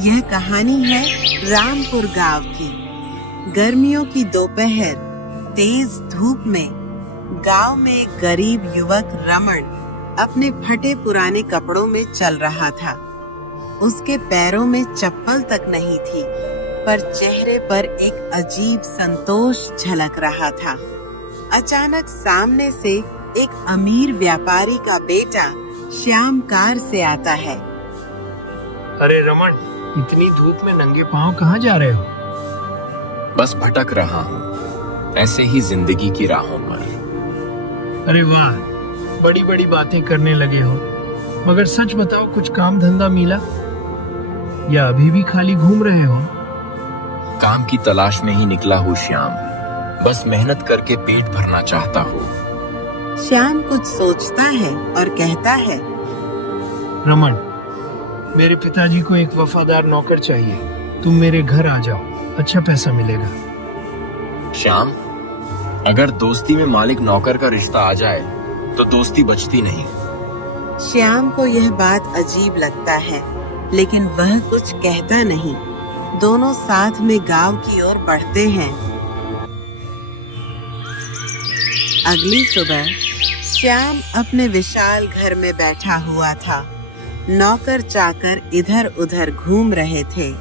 यह कहानी है रामपुर गांव की। गर्मियों की दोपहर तेज धूप में गांव में एक गरीब युवक रमन अपने फटे पुराने कपड़ों में चल रहा था। उसके पैरों में चप्पल तक नहीं थी, पर चेहरे पर एक अजीब संतोष झलक रहा था। अचानक सामने से एक अमीर व्यापारी का बेटा श्याम कार से आता है। अरे रमन, इतनी धूप में नंगे पांव कहाँ जा रहे हो? बस भटक रहा हूँ, ऐसे ही जिंदगी की राहों पर। अरे वाह, बड़ी बड़ी बातें करने लगे हो। मगर सच बताओ, कुछ काम धंधा मिला या अभी भी खाली घूम रहे हो? काम की तलाश में ही निकला हूँ श्याम, बस मेहनत करके पेट भरना चाहता हूँ। श्याम कुछ सोचता है और कहता है, रमन, मेरे पिताजी को एक वफादार नौकर चाहिए। तुम मेरे घर आ जाओ, अच्छा पैसा मिलेगा। श्याम, अगर दोस्ती में मालिक नौकर का रिश्ता आ जाए तो दोस्ती बचती नहीं। श्याम को यह बात अजीब लगता है, लेकिन वह कुछ कहता नहीं। दोनों साथ में गांव की ओर बढ़ते हैं। अगली सुबह श्याम अपने विशाल घर में बैठा हुआ था। नौकर चाकर इधर उधर घूम रहे थे।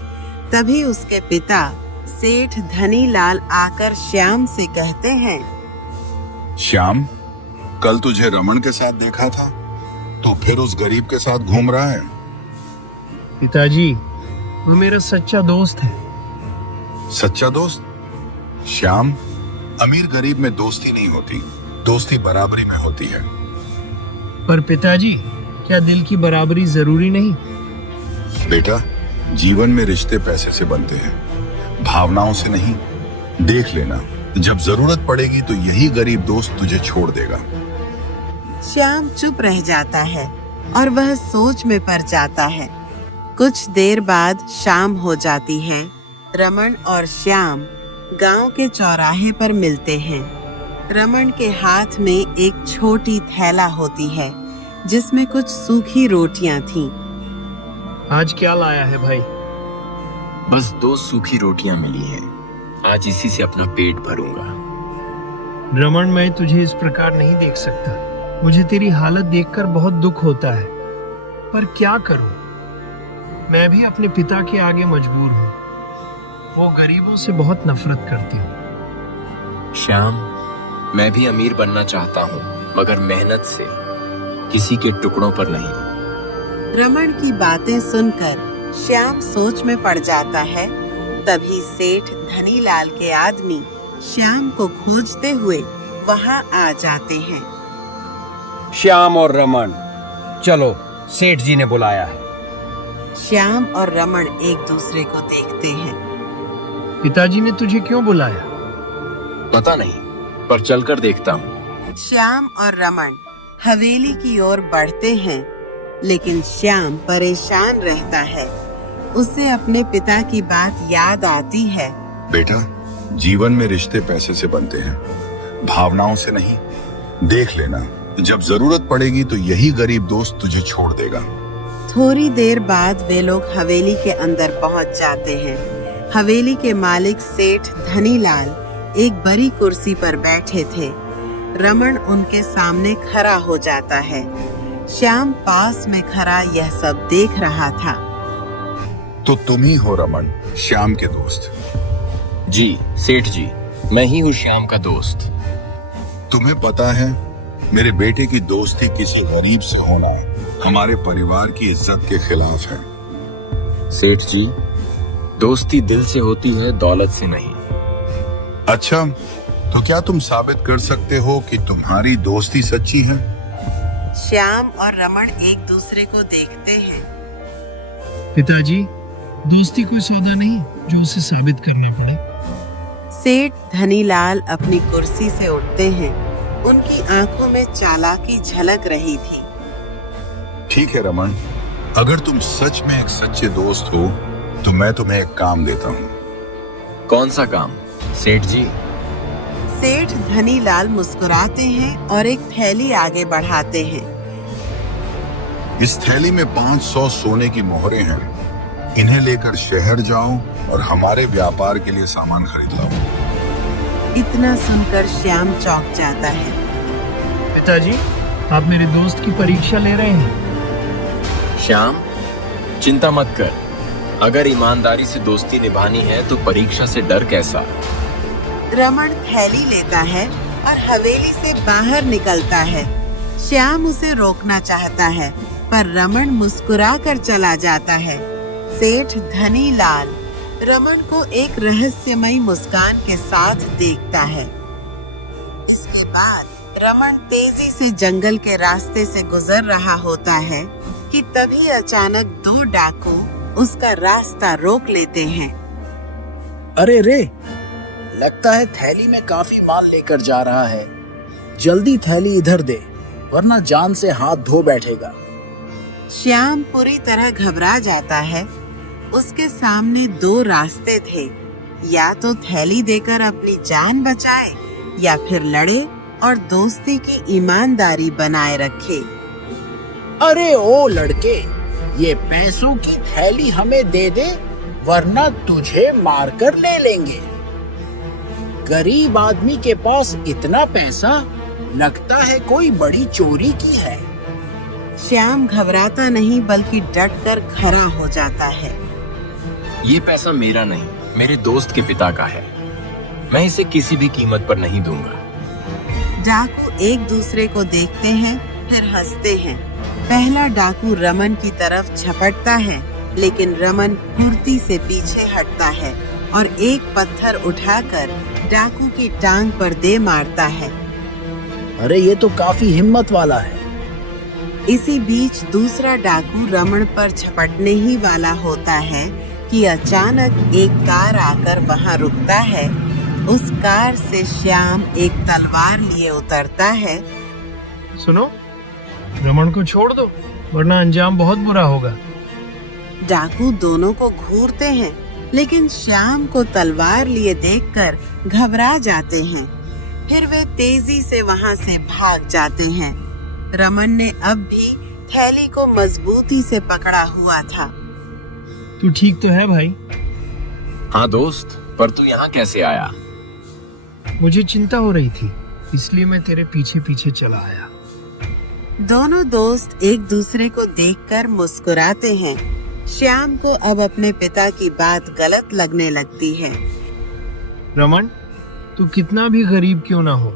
तभी उसके पिता सेठ धनीलाल आकर श्याम से कहते हैं, श्याम, कल तुझे रमन के साथ देखा था, तो फिर उस गरीब के साथ घूम रहा है? पिताजी, वो मेरा सच्चा दोस्त है। सच्चा दोस्त? श्याम, अमीर गरीब में दोस्ती नहीं होती, दोस्ती बराबरी में होती है। पर पिताजी, क्या दिल की बराबरी जरूरी नहीं? बेटा, जीवन में रिश्ते पैसे से बनते हैं, भावनाओं से नहीं। देख लेना, जब जरूरत पड़ेगी तो यही गरीब दोस्त तुझे छोड़ देगा। श्याम चुप रह जाता है और वह सोच में पड़ जाता है। कुछ देर बाद शाम हो जाती है। रमन और श्याम गांव के चौराहे पर मिलते हैं। रमन के हाथ में एक छोटी थैला होती है, जिसमें कुछ सूखी रोटियां थीं। आज क्या लाया है भाई? बस 2 सूखी रोटियां मिली हैं, आज इसी से अपना पेट भरूंगा। रमन, मैं तुझे इस प्रकार नहीं देख सकता। मुझे तेरी हालत देखकर बहुत दुख होता है, पर क्या करूं? मैं भी अपने पिता के आगे मजबूर हूं। वो गरीबों से बहुत नफरत करती हूं। श्याम, मैं भी अमीर बनना चाहता हूँ, मगर मेहनत से, किसी के टुकड़ों पर नहीं। रमन की बातें सुनकर श्याम सोच में पड़ जाता है। तभी सेठ धनीलाल के आदमी श्याम को खोजते हुए वहां आ जाते हैं। श्याम और रमन, चलो, सेठ जी ने बुलाया है। श्याम और रमन एक दूसरे को देखते हैं। पिताजी ने तुझे क्यों बुलाया? पता नहीं, पर चलकर देखता हूँ। श्याम और रमन हवेली की ओर बढ़ते हैं, लेकिन श्याम परेशान रहता है। उसे अपने पिता की बात याद आती है। बेटा, जीवन में रिश्ते पैसे से बनते हैं, भावनाओं से नहीं। देख लेना, जब जरूरत पड़ेगी तो यही गरीब दोस्त तुझे छोड़ देगा। थोड़ी देर बाद वे लोग हवेली के अंदर पहुंच जाते हैं। हवेली के मालिक सेठ धनीलाल एक बड़ी कुर्सी पर बैठे थे। रमन उनके सामने खड़ा हो जाता है। श्याम पास में खड़ा यह सब देख रहा था। तो तुम ही हो रमन, श्याम के दोस्त? जी सेठ जी, मैं ही हूँ श्याम का दोस्त। तुम्हें पता है, मेरे बेटे की दोस्ती किसी गरीब से होना हमारे परिवार की इज्जत के खिलाफ है। सेठ जी, दोस्ती दिल से होती है, दौलत से नहीं। अच्छा, तो क्या तुम साबित कर सकते हो कि तुम्हारी दोस्ती सच्ची है? श्याम और रमन एक दूसरे को देखते हैं। पिताजी, दोस्ती कोई सौदा नहीं जो उसे साबित करना पड़े। सेठ धनीलाल अपनी कुर्सी से उठते हैं। उनकी आंखों में चालाकी झलक रही थी। ठीक है रमन, अगर तुम सच में एक सच्चे दोस्त हो तो मैं तुम्हें एक काम देता हूँ। कौन सा काम सेठ जी? सेठ धनीलाल मुस्कुराते हैं और एक थैली आगे बढ़ाते हैं। इस थैली में 500 सोने की मोहरें हैं। इन्हें लेकर शहर जाओ और हमारे व्यापार के लिए सामान खरीद लाओ। इतना सुनकर श्याम चौंक जाता है। पिताजी, आप मेरे दोस्त की परीक्षा ले रहे हैं। श्याम, चिंता मत कर। अगर ईमानदारी से दोस्ती निभानी है तो परीक्षा से डर कैसा। रमन थैली लेता है और हवेली से बाहर निकलता है। श्याम उसे रोकना चाहता है, पर रमन मुस्कुरा कर चला जाता है। सेठ धनी लाल रमन को एक रहस्यमयी मुस्कान के साथ देखता है। इसके बाद रमन तेजी से जंगल के रास्ते से गुजर रहा होता है कि तभी अचानक दो डाकू उसका रास्ता रोक लेते हैं। अरे रे, लगता है थैली में काफी माल लेकर जा रहा है। जल्दी थैली इधर दे, वरना जान से हाथ धो बैठेगा। श्याम पूरी तरह घबरा जाता है। उसके सामने दो रास्ते थे, या तो थैली देकर अपनी जान बचाए या फिर लड़े और दोस्ती की ईमानदारी बनाए रखे। अरे ओ लड़के, ये पैसों की थैली हमें दे दे, वरना तुझे मारकर ले लेंगे। गरीब आदमी के पास इतना पैसा, लगता है कोई बड़ी चोरी की है। श्याम घबराता नहीं बल्कि डट कर खड़ा हो जाता है। ये पैसा मेरा नहीं, मेरे दोस्त के पिता का है। मैं इसे किसी भी कीमत पर नहीं दूंगा। डाकू एक दूसरे को देखते हैं, फिर हंसते हैं। पहला डाकू रमन की तरफ झपटता है, लेकिन रमन फुर्ती से पीछे हटता है और एक पत्थर उठाकर डाकू की टांग पर दे मारता है। अरे ये तो काफी हिम्मत वाला है। इसी बीच दूसरा डाकू रमन पर झपटने ही वाला होता है कि अचानक एक कार आकर वहां रुकता है। उस कार से श्याम एक तलवार लिए उतरता है। सुनो, रमन को छोड़ दो, वरना अंजाम बहुत बुरा होगा। डाकू दोनों को घूरते हैं, लेकिन श्याम को तलवार लिए देखकर घबरा जाते हैं। फिर वे तेजी से वहां से भाग जाते हैं। रमन ने अब भी थैली को मजबूती से पकड़ा हुआ था। तू ठीक तो है भाई? हाँ दोस्त, पर तू यहाँ कैसे आया? मुझे चिंता हो रही थी, इसलिए मैं तेरे पीछे पीछे चला आया। दोनों दोस्त एक दूसरे को देखकर मुस्कुराते हैं। श्याम को अब अपने पिता की बात गलत लगने लगती है। रमन, तू कितना भी गरीब क्यों ना हो,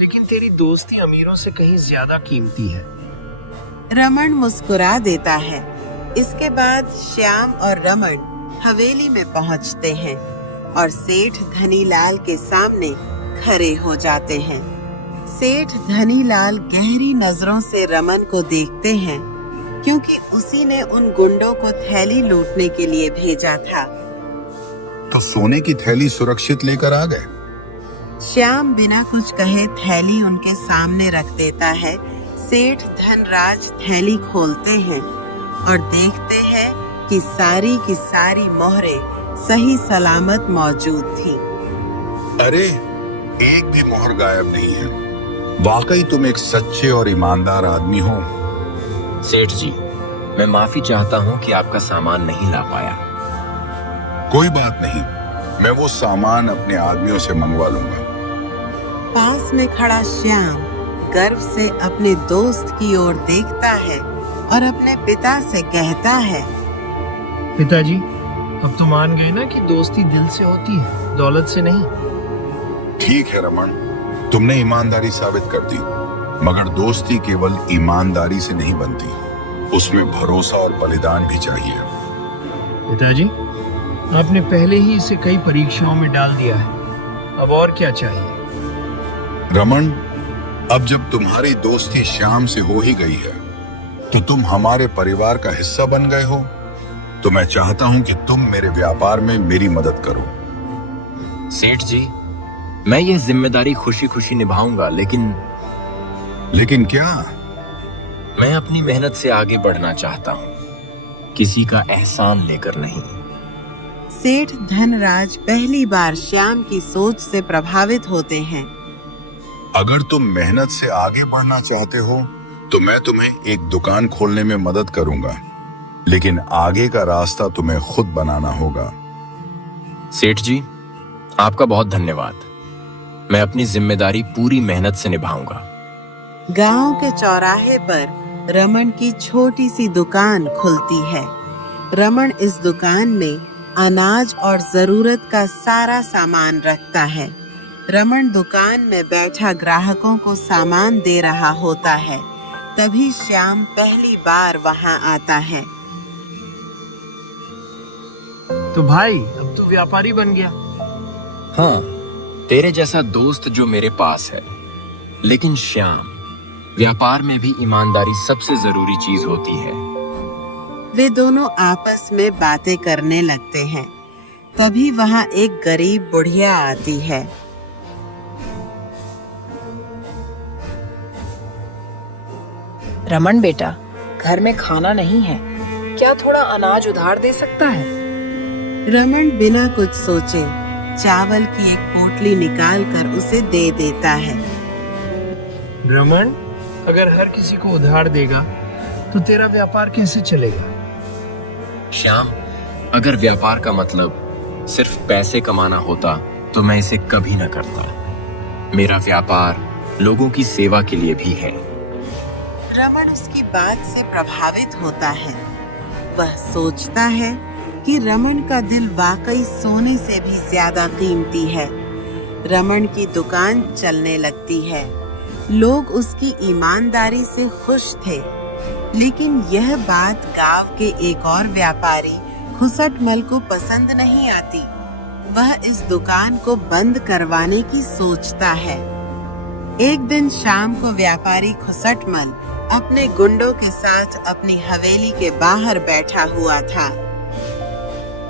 लेकिन तेरी दोस्ती अमीरों से कहीं ज्यादा कीमती है। रमन मुस्कुरा देता है। इसके बाद श्याम और रमन हवेली में पहुंचते हैं और सेठ धनीलाल के सामने खड़े हो जाते हैं। सेठ धनीलाल गहरी नजरों से रमन को देखते हैं, क्योंकि उसी ने उन गुंडों को थैली लूटने के लिए भेजा था। तो सोने की थैली सुरक्षित लेकर आ गए। श्याम बिना कुछ कहे थैली उनके सामने रख देता है। सेठ धनराज थैली खोलते हैं और देखते हैं कि सारी की सारी मोहरें सही सलामत मौजूद थी। अरे, एक भी मोहर गायब नहीं है। वाकई तुम एक सच्चे और ईमानदार आदमी हो। सेठ जी, मैं माफी चाहता हूँ कि आपका सामान नहीं ला पाया। कोई बात नहीं, मैं वो सामान अपने आदमियों से मंगवा लूंगा। पास में खड़ा श्याम गर्व से अपने दोस्त की ओर देखता है और अपने पिता से कहता है, पिताजी, अब तो मान गए ना कि दोस्ती दिल से होती है, दौलत से नहीं। ठीक है रमन, तुमने ईमानदारी साबित कर दी, मगर दोस्ती केवल ईमानदारी से नहीं बनती, उसमें भरोसा और बलिदान भी चाहिए। पिताजी, आपने पहले ही इसे कई परीक्षाओं में डाल दिया है, अब और क्या चाहिए? रमन, अब जब तुम्हारी दोस्ती श्याम से हो ही गई है, तो तुम हमारे परिवार का हिस्सा बन गए हो, तो मैं चाहता हूं कि तुम मेरे व्यापार में मेरी मदद करो। सेठ जी, मैं यह जिम्मेदारी खुशी खुशी निभाऊंगा, लेकिन क्या? मैं अपनी मेहनत से आगे बढ़ना चाहता हूँ, किसी का एहसान लेकर नहीं। सेठ धनराज पहली बार श्याम की सोच से प्रभावित होते हैं। अगर तुम मेहनत से आगे बढ़ना चाहते हो, तो मैं तुम्हें एक दुकान खोलने में मदद करूंगा। लेकिन आगे का रास्ता तुम्हें खुद बनाना होगा। सेठ जी, आपका बहुत धन्यवाद। मैं अपनी जिम्मेदारी पूरी मेहनत से निभाऊंगा। गांव के चौराहे पर रमन की छोटी सी दुकान खुलती है। रमन इस दुकान में अनाज और जरूरत का सारा सामान रखता है। रमन दुकान में बैठा ग्राहकों को सामान दे रहा होता है। तभी श्याम पहली बार वहां आता है। तो भाई, अब तू व्यापारी बन गया। हाँ, तेरे जैसा दोस्त जो मेरे पास है। लेकिन श्याम, व्यापार में भी ईमानदारी सबसे जरूरी चीज होती है। वे दोनों आपस में बातें करने लगते हैं। तभी वहां एक गरीब बुढ़िया आती है। रमन बेटा, घर में खाना नहीं है, क्या थोड़ा अनाज उधार दे सकता है? रमन बिना कुछ सोचे चावल की एक पोटली निकालकर उसे दे देता है। रमन, अगर हर किसी को उधार देगा तो तेरा व्यापार कैसे चलेगा? श्याम, अगर व्यापार का मतलब सिर्फ पैसे कमाना होता तो मैं इसे कभी न करता। मेरा व्यापार लोगों की सेवा के लिए भी है। रमन उसकी बात से प्रभावित होता है। वह सोचता है कि रमन का दिल वाकई सोने से भी ज्यादा कीमती है। रमन की दुकान चलने लगती है। लोग उसकी ईमानदारी से खुश थे। लेकिन यह बात गांव के एक और व्यापारी खुसटमल को पसंद नहीं आती। वह इस दुकान को बंद करवाने की सोचता है। एक दिन शाम को व्यापारी खुसटमल अपने गुंडों के साथ अपनी हवेली के बाहर बैठा हुआ था।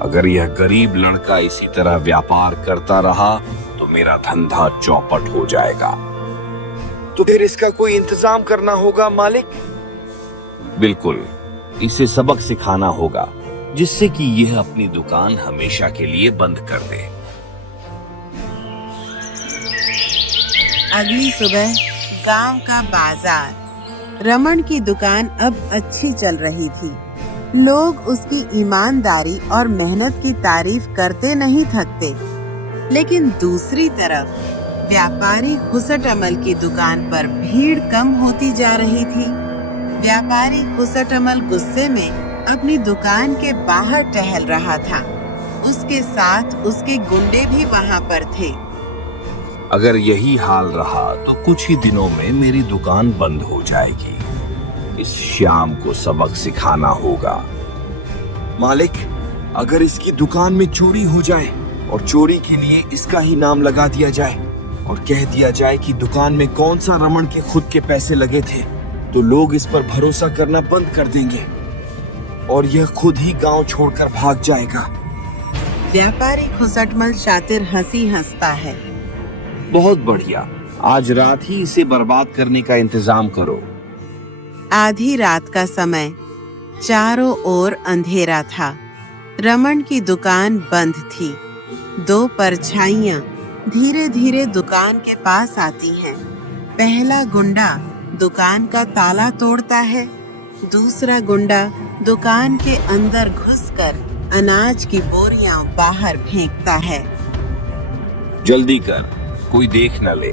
अगर यह गरीब लड़का इसी तरह व्यापार करता रहा तो मेरा धंधा चौपट हो जाएगा। तो फिर इसका कोई इंतजाम करना होगा मालिक। बिल्कुल, इसे सबक सिखाना होगा जिससे कि यह अपनी दुकान हमेशा के लिए बंद कर दे। अगली सुबह गांव का बाजार। रमन की दुकान अब अच्छी चल रही थी। लोग उसकी ईमानदारी और मेहनत की तारीफ करते नहीं थकते। लेकिन दूसरी तरफ व्यापारी खुसटमल की दुकान पर भीड़ कम होती जा रही थी। व्यापारी खुसटमल गुस्से में अपनी दुकान के बाहर टहल रहा था। उसके साथ उसके गुंडे भी वहां पर थे। अगर यही हाल रहा तो कुछ ही दिनों में मेरी दुकान बंद हो जाएगी। इस श्याम को सबक सिखाना होगा। मालिक, अगर इसकी दुकान में चोरी हो जाए और चोरी के लिए इसका ही नाम लगा दिया जाए और कह दिया जाए कि दुकान में कौन सा रमन के खुद के पैसे लगे थे, तो लोग इस पर भरोसा करना बंद कर देंगे और यह खुद ही गांव छोड़कर भाग जाएगा। व्यापारी खुसटमल शातिर हंसी हंसता है। बहुत बढ़िया, आज रात ही इसे बर्बाद करने का इंतजाम करो। आधी रात का समय, चारों ओर अंधेरा था। रमन की दुकान बंद थी। दो परछाइयां धीरे धीरे दुकान के पास आती हैं। पहला गुंडा दुकान का ताला तोड़ता है। दूसरा गुंडा दुकान के अंदर घुसकर अनाज की बोरियां बाहर फेंकता है। जल्दी कर, कोई देख न ले।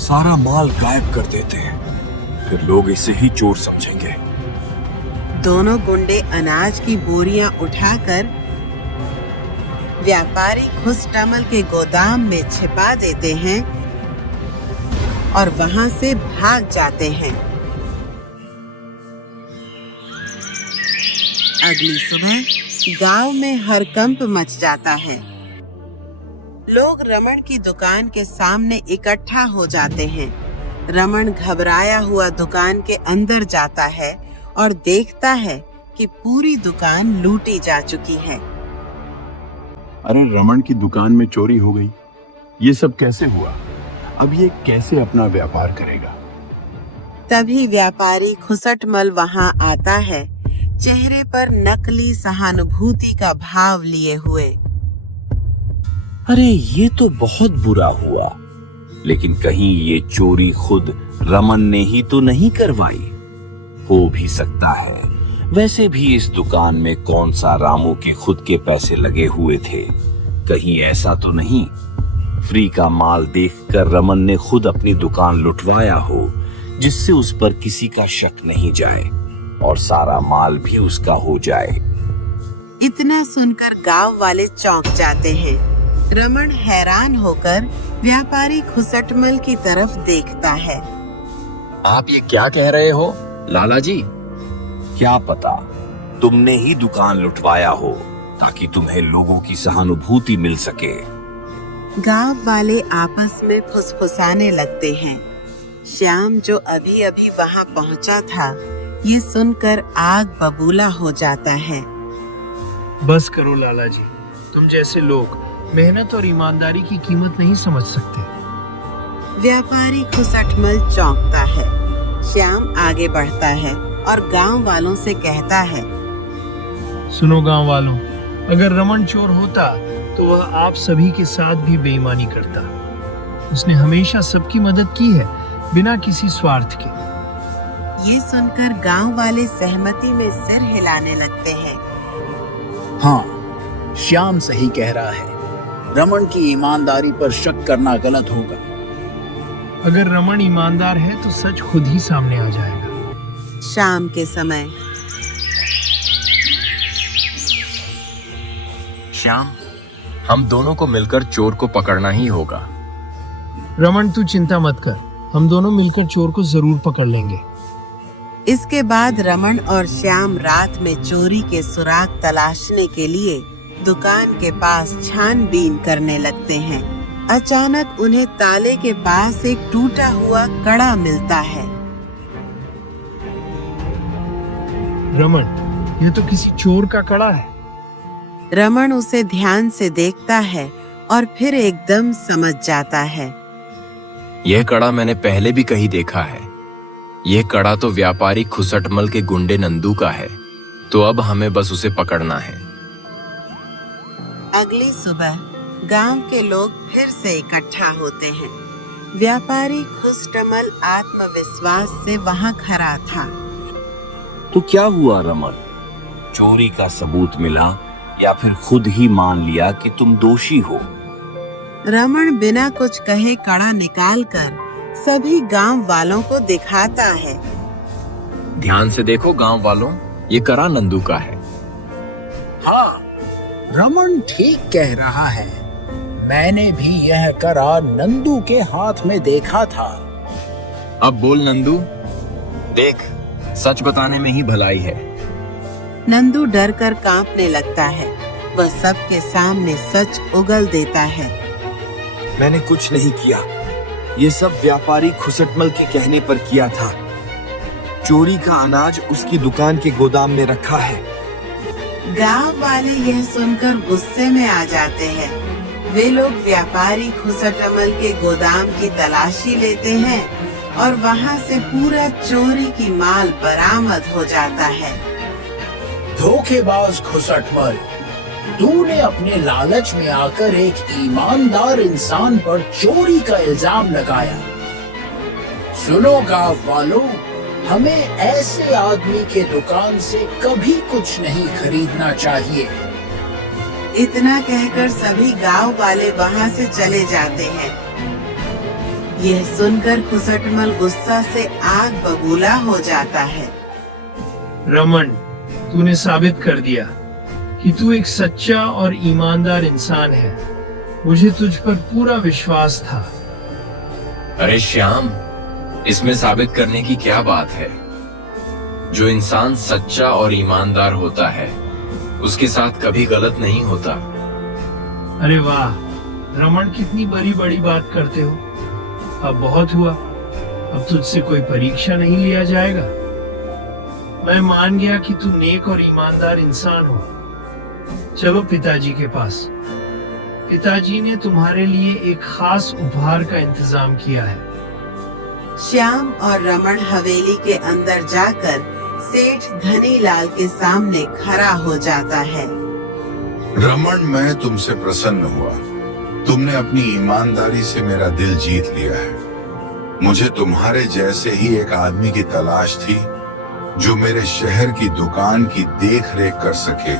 सारा माल गायब कर देते हैं, फिर लोग इसे ही चोर समझेंगे। दोनों गुंडे अनाज की बोरियां उठाकर व्यापारी खुसटमल के गोदाम में छिपा देते हैं और वहां से भाग जाते हैं। अगली सुबह गांव में हड़कंप मच जाता है। लोग रमन की दुकान के सामने इकट्ठा हो जाते हैं। रमन घबराया हुआ दुकान के अंदर जाता है और देखता है कि पूरी दुकान लूटी जा चुकी है। अरे, रमन की दुकान में चोरी हो गई। ये सब कैसे हुआ? अब ये कैसे अपना व्यापार करेगा? तभी व्यापारी खुसटमल वहां आता है, चेहरे पर नकली सहानुभूति का भाव लिए हुए। अरे, ये तो बहुत बुरा हुआ, लेकिन कहीं ये चोरी खुद रमन ने ही तो नहीं करवाई? हो भी सकता है वैसे भी इस दुकान में कौन सा रामू के खुद के पैसे लगे हुए थे। कहीं ऐसा तो नहीं फ्री का माल देखकर रमन ने खुद अपनी दुकान लुटवाया हो, जिससे उस पर किसी का शक नहीं जाए और सारा माल भी उसका हो जाए। इतना सुनकर गांव वाले चौंक जाते हैं। रमन हैरान होकर व्यापारी खुसटमल की तरफ देखता है। आप ये क्या कह रहे हो लाला जी? क्या पता तुमने ही दुकान लुटवाया हो ताकि तुम्हें लोगों की सहानुभूति मिल सके। गांव वाले आपस में फुसफुसाने लगते हैं। श्याम जो अभी अभी वहां पहुंचा था, ये सुनकर आग बबूला हो जाता है। बस करो लाला जी, तुम जैसे लोग मेहनत और ईमानदारी की कीमत नहीं समझ सकते। व्यापारी खुसटमल चौंकता है। श्याम आगे बढ़ता है और गांव वालों से कहता है, सुनो गांव वालों, अगर रमन चोर होता तो वह आप सभी के साथ भी बेईमानी करता। उसने हमेशा सबकी मदद की है, बिना किसी स्वार्थ के। ये सुनकर गांव वाले सहमति में सिर हिलाने लगते हैं। हाँ, श्याम सही कह रहा है। रमन की ईमानदारी पर शक करना गलत होगा। अगर रमन ईमानदार है तो सच खुद ही सामने आ जाएगा। शाम के समय श्याम, हम दोनों को मिलकर चोर को पकड़ना ही होगा। रमन तू चिंता मत कर, हम दोनों मिलकर चोर को जरूर पकड़ लेंगे। इसके बाद रमन और श्याम रात में चोरी के सुराग तलाशने के लिए दुकान के पास छानबीन करने लगते हैं। अचानक उन्हें ताले के पास एक टूटा हुआ कड़ा मिलता है। रमन, ये तो किसी चोर का कड़ा है। रमन उसे ध्यान से देखता है और फिर एकदम समझ जाता है। यह कड़ा मैंने पहले भी कहीं देखा है। यह कड़ा तो व्यापारी खुसटमल के गुंडे नंदू का है। तो अब हमें बस उसे पकड़ना है। अगली सुबह गांव के लोग फिर से इकट्ठा होते हैं। व्यापारी खुसटमल आत्मविश्वास से वहां खड़ा था। तो क्या हुआ रमन? चोरी का सबूत मिला या फिर खुद ही मान लिया कि तुम दोषी हो? रमन बिना कुछ कहे कड़ा निकालकर सभी गांव वालों को दिखाता है। ध्यान से देखो गांव वालों, ये कड़ा नंदू का है। हाँ, रमन ठीक कह रहा है। मैंने भी यह कड़ा नंदू के हाथ में देखा था। अब बोल नंदू, देख, सच बताने में ही भलाई है। नंदू डर कर कांपने लगता है। वह सबके सामने सच उगल देता है। मैंने कुछ नहीं किया। ये सब व्यापारी खुसटमल के कहने पर किया था। चोरी का अनाज उसकी दुकान के गोदाम में रखा है। गांव वाले यह सुनकर गुस्से में आ जाते हैं। वे लोग व्यापारी खुसटमल के गोदाम की तलाशी लेते हैं और वहां से पूरा चोरी की माल बरामद हो जाता है। धोखेबाज खुसटमल, तूने अपने लालच में आकर एक ईमानदार इंसान पर चोरी का इल्जाम लगाया। सुनो गांव वालों, हमें ऐसे आदमी के दुकान से कभी कुछ नहीं खरीदना चाहिए। इतना कहकर सभी गांव वाले वहां से चले जाते हैं। यह सुनकर खुसटमल गुस्सा से आग बबूला हो जाता है। रमन, तूने साबित कर दिया कि तू एक सच्चा और ईमानदार इंसान है। मुझे तुझ पर पूरा विश्वास था। अरे श्याम, इसमें साबित करने की क्या बात है? जो इंसान सच्चा और ईमानदार होता है, उसके साथ कभी गलत नहीं होता। अरे वाह रमन, कितनी बड़ी बड़ी बात करते हो। अब बहुत हुआ, अब तुझसे कोई परीक्षा नहीं लिया जाएगा। मैं मान गया कि तू नेक और ईमानदार इंसान हो। चलो पिताजी के पास। पिताजी ने तुम्हारे लिए एक खास उपहार का इंतजाम किया है। श्याम और रमन हवेली के अंदर जाकर सेठ धनीलाल के सामने खड़ा हो जाता है। रमन, मैं तुमसे प्रसन्न हुआ। तुमने अपनी ईमानदारी से मेरा दिल जीत लिया है। मुझे तुम्हारे जैसे ही एक आदमी की तलाश थी जो मेरे शहर की दुकान की देख रेख कर सके,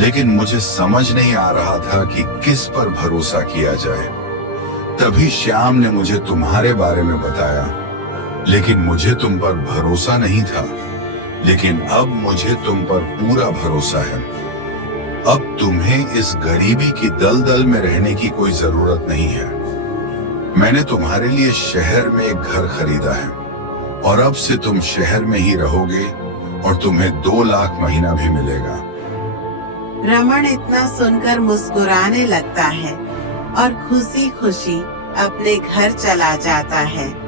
लेकिन मुझे समझ नहीं आ रहा था कि किस पर भरोसा किया जाए। तभी श्याम ने मुझे तुम्हारे बारे में बताया, लेकिन मुझे तुम पर भरोसा नहीं था। लेकिन अब मुझे तुम पर पूरा भरोसा है। अब तुम्हें इस गरीबी की दलदल में रहने की कोई जरूरत नहीं है। मैंने तुम्हारे लिए शहर में एक घर खरीदा है और अब से तुम शहर में ही रहोगे और तुम्हें 2 लाख महीना भी मिलेगा। रमन इतना सुनकर मुस्कुराने लगता है और खुशी खुशी अपने घर चला जाता है।